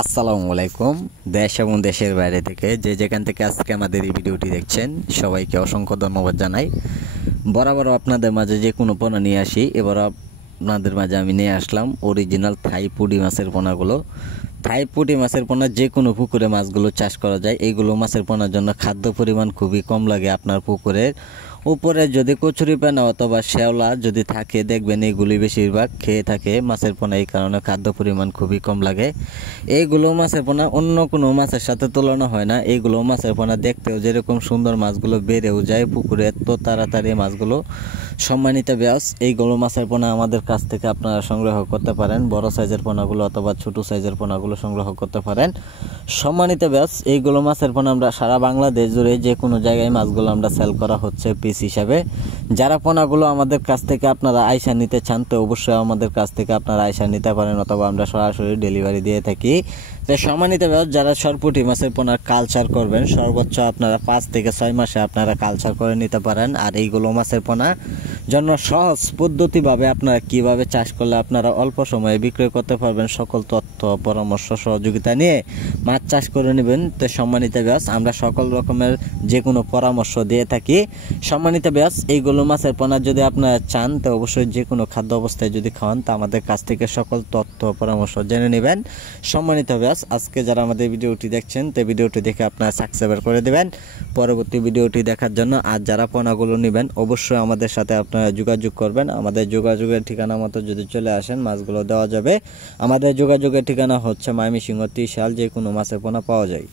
আসসালামু আলাইকুম। দেশ এবং দেশের বাইরে থেকে যেখান থেকে আজকে আমাদের এই ভিডিওটি দেখছেন সবাইকে অসংখ্য ধন্যবাদ জানাই। বরাবর আপনাদের মাঝে যে কোনো পোনা নিয়ে আসি, এবার আপনাদের মাঝে আমি নিয়ে আসলাম অরিজিনাল থাই পুঁটি মাছের পোনাগুলো। থাই পুঁটি মাছের পোনা যে কোনো পুকুরে মাছগুলো চাষ করা যায়। এইগুলো মাছের পোনার জন্য খাদ্য পরিমাণ খুবই কম লাগে। আপনার পুকুরের উপরে যদি কচুরিপানা অথবা শ্যাওলা যদি থাকে, দেখবেন এইগুলি বেশিরভাগ খেয়ে থাকে মাছের পোনা, এই কারণে খাদ্য পরিমাণ খুবই কম লাগে। এইগুলো মাছের পোনা অন্য কোনো মাছের সাথে তুলনা হয় না। এইগুলো মাছের পোনা দেখতেও যেরকম সুন্দর, মাছগুলো বেড়েও যায় পুকুরে এত তাড়াতাড়ি মাছগুলো। সম্মানিত ব্যাস, এইগুলো মাছের পোনা আমাদের কাছ থেকে আপনারা সংগ্রহ করতে পারেন। বড় সাইজের পোনাগুলো অথবা ছোট সাইজের পোনাগুলো সংগ্রহ করতে পারেন। সম্মানিত ব্যাস, এইগুলো মাছের পোনা আমরা সারা বাংলাদেশ জুড়ে যে কোনো জায়গায় মাছগুলো আমরা সেল করা হচ্ছে পিস হিসাবে। যারা পোনাগুলো আমাদের কাছ থেকে আপনারা আইসা নিতে চান, তো অবশ্যই আমাদের কাছ থেকে আপনারা আইসা নিতে পারেন, অথবা আমরা সরাসরি ডেলিভারি দিয়ে থাকি। তো সম্মানিত ব্যাস, যারা সরপুঁটি মাছের পোনার কালচার করবেন, সর্বোচ্চ আপনারা 5 থেকে 6 মাসে আপনারা কালচার করে নিতে পারেন। আর এইগুলো মাছের পোনা জন্য সহজ পদ্ধতিভাবে আপনারা কিভাবে চাষ করলে আপনারা অল্প সময়ে বিক্রয় করতে পারবেন, সকল তথ্য পরামর্শ সহযোগিতা নিয়ে মাছ চাষ করে নেবেন। তো সম্মানিত ব্যাস, আমরা সকল রকমের যে কোনো পরামর্শ দিয়ে থাকি। সম্মানিত ব্যাস, এইগুলো মাছের পোনা যদি আপনারা চান, তো অবশ্যই যে কোনো খাদ্য অবস্থায় যদি খাওয়ান, তা আমাদের কাছ থেকে সকল তথ্য পরামর্শ জেনে নেবেন। সম্মানিত ব্যাস, আজকে যারা আমাদের ভিডিওটি দেখছেন, তো ভিডিওটি দেখে আপনারা সাবস্ক্রাইব করে দেবেন পরবর্তী ভিডিওটি দেখার জন্য। আর যারা পোনাগুলো নেবেন, অবশ্যই আমাদের সাথে আপনারা যোগাযোগ করবেন। আমাদের যোগাযোগের ঠিকানা মতো যদি চলে আসেন, মাছগুলো দেওয়া যাবে। আমাদের যোগাযোগের ঠিকানা হচ্ছে ময়মনসিংহ ত্রিশাল। যে কোনো মাছের পোনা পাওয়া যায়।